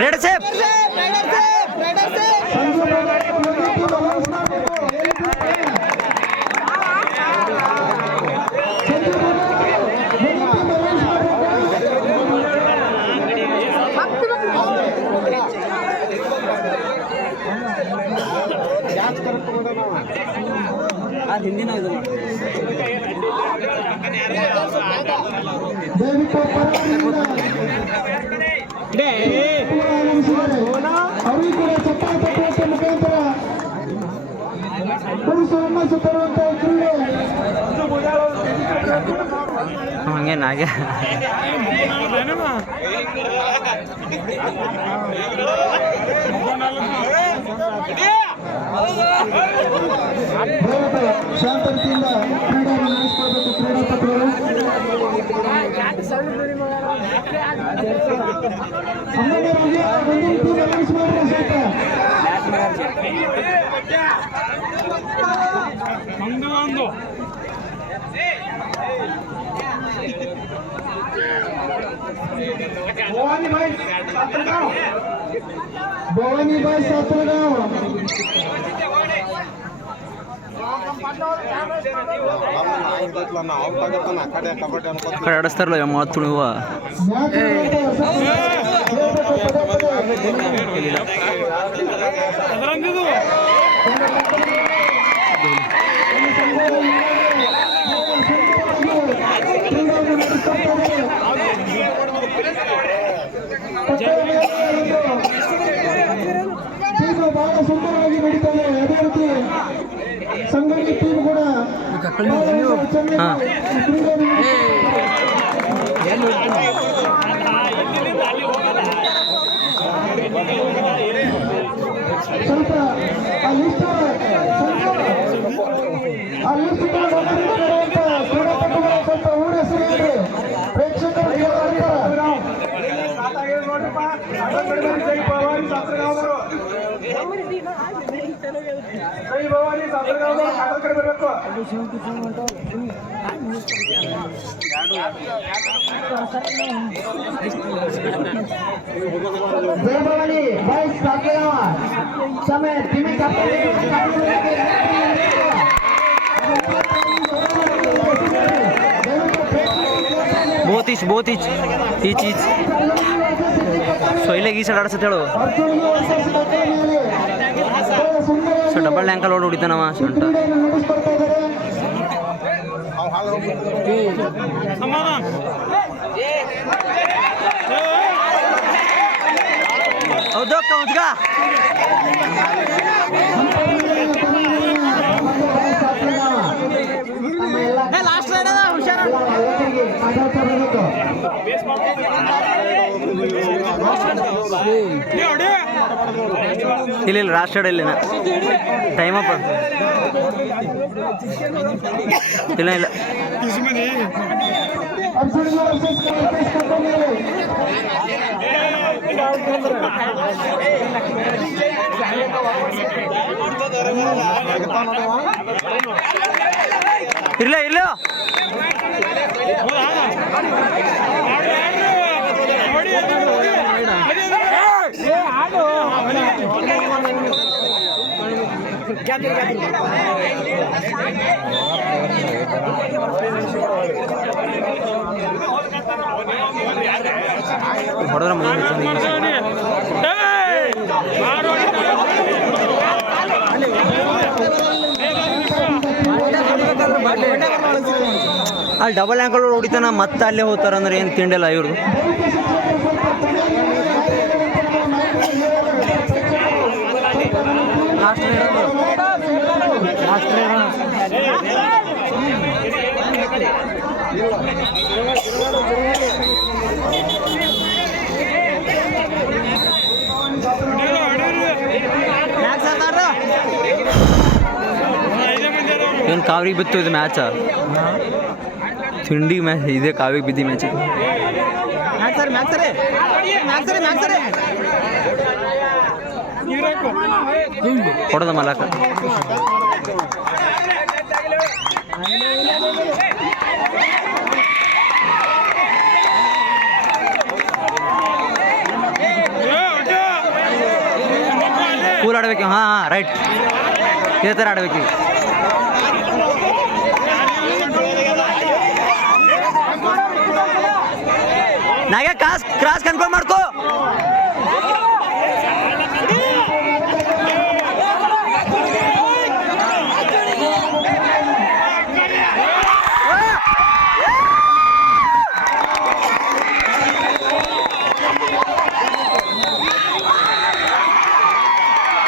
Red safe ಹಿಂದಿನ ಇದು ಅವರಿಗೆ ಕೂಡ ಚಪ್ಪಾಳೆ ತಟ್ಟುವಂತ ಮುಖಾಂತರ ಪುರುಷರನ್ನ ಸುತ್ತರುವಂತ ಕ್ರೀಡೆ ಹಂಗೇನಾಗೆ ಶಾಂತ ರೀತಿಯಿಂದ ಕ್ರೀಡೆಯನ್ನು ನಡೆಸಿಕೊಳ್ಬೇಕು ಕ್ರೀಡಾಪಟುಗಳು. ಸಾಮಾನ್ಯವಾಗಿ ಒಂದು ರೀತಿ ಬ್ಯಾಲೆನ್ಸ್ ಮಾಡಿದ್ರೆ भवानी भाई सातरगाव అక్కడ ఆడస్తారులో మాత్రం ಬಹಳ ಸುಂದರವಾಗಿ ನಡೀತದೆ. ಅದೇ ರೀತಿ ಸಂಘಟನೆ ಟೀಮ್ ಕೂಡ ಸ್ವಲ್ಪ ಆ ಲಿಸ್ಟ್ ಕ್ರೀಡಾಪಟುಗಳು ಸ್ವಲ್ಪ ಊರ ಹೆಸರು ಪ್ರೇಕ್ಷಕರು भवानी बाईस समय बहुत ಈ ಚೀಸ್ ಸೊಯ್ಲೆಗೆ ಈ ಸೈಡ್ ಆಡ್ಸತ್ತೆ ಹೇಳು. ಸೊ ಡಬಲ್ ಆ್ಯಂಕಲ್ ಓಡಿ ಹೊಡಿತಾನವ ಸೊಂಟ. ಹೌದು ಕೌಂಚ್ಗ ಲಾಸ್ಟ್ ರೈಡ್ ಅದ ಹುಷಾರ. ಇಲ್ಲ ಲಾಸ್ಟ್ ರೈಡ್ ಇಲ್ಲ ಟೈಮ್ ಅಪ್ಪ ಇಲ್ಲ ಇಲ್ಲ ಹೊಡೆದ್ರೆ ಅಲ್ಲಿ ಡಬಲ್ ಆ್ಯಂಕಲ್ ಹೊಡಿತಾನ ಮತ್ತೆ ಅಲ್ಲೇ ಹೋಗ್ತಾರ ಅಂದ್ರೆ ಏನು ತಿಂಡಿಲ್ಲ ಇವ್ರದ್ದು. ಏನು ಕಾವಿಗೆ ಬಿತ್ತು ಇದು ಮ್ಯಾಚ ತಿಂಡಿ ಮ್ಯಾಚ್ ಇದೆ ಕಾವಿಗೆ ಬಿದ್ದಿ ಮ್ಯಾಚ್ ಕೊಡದ ಮಲಕ ಕೂಲ್ ಆಡ್ಬೇಕು. ಹಾಂ ಹಾಂ ರೈಟ್, ಇದೇ ಥರ ಆಡ್ಬೇಕು. ನಾಗೆ ಕ್ರಾಸ್ ಕನ್ಫರ್ಮ್ ಮಾಡ್ಕೋ.